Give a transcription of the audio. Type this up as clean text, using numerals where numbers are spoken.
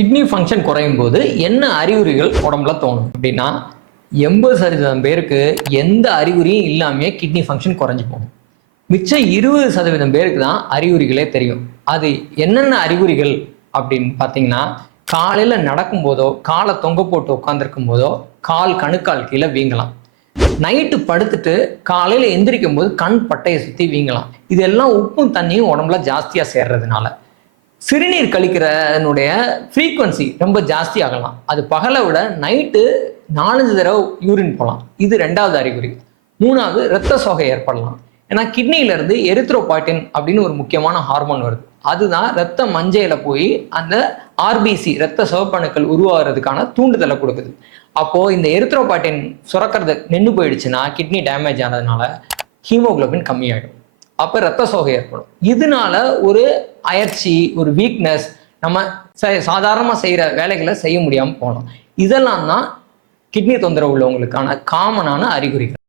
Kidney function குறையும் போது என்ன அறிகுறிகள் உடம்புல தோணும் அப்படின்னா 80% பேருக்கு எந்த அறிகுறியும் இல்லாமையே கிட்னி ஃபங்க்ஷன் குறைஞ்சு போகும். மிச்சம் 20% பேருக்கு தான் அறிகுறிகளே தெரியும். அது என்னென்ன அறிகுறிகள் அப்படின்னு பார்த்தீங்கன்னா, காலையில் நடக்கும்போதோ காலை தொங்க போட்டு உட்காந்துருக்கும் போதோ கணுக்கால் கீழே வீங்கலாம். நைட்டு படுத்துட்டு காலையில் எந்திரிக்கும் போது கண் பட்டையை சுற்றி வீங்கலாம். இதெல்லாம் உப்பும் தண்ணியும் உடம்புல ஜாஸ்தியாக சேர்றதுனால. சிறுநீர் கழிக்கிறனுடைய ஃப்ரீக்வன்சி ரொம்ப ஜாஸ்தி ஆகலாம். அது பகலை விட நைட்டு 4 தடவை யூரின் போகலாம். இது 2வது அறிகுறி. 3வது இரத்த சோகை ஏற்படலாம். ஏன்னா கிட்னியிலேருந்து எரித்ரோபாய்டின் அப்படின்னு ஒரு முக்கியமான ஹார்மோன் வருது. அதுதான் இரத்த மஞ்சையில போய் அந்த ஆர்பிசி இரத்த சிவப்பணுக்கள் உருவாகிறதுக்கான தூண்டுதலை கொடுக்குது. அப்போ இந்த எரித்ரோபாய்டின் சுரக்கிறது நின்று போயிடுச்சுன்னா கிட்னி டேமேஜ் ஆனதுனால ஹீமோகுளோபின் கம்மியாயிடும். அப்போ இரத்த சோகை ஏற்படும். இதனால ஒரு அயற்சி, ஒரு வீக்னஸ், நம்ம சாதாரணமாக செய்கிற வேலைகளை செய்ய முடியாமல் போகலாம். இதெல்லாம் தான் கிட்னி தொந்தரவு உள்ளவங்களுக்கான காமனான அறிகுறிகள்.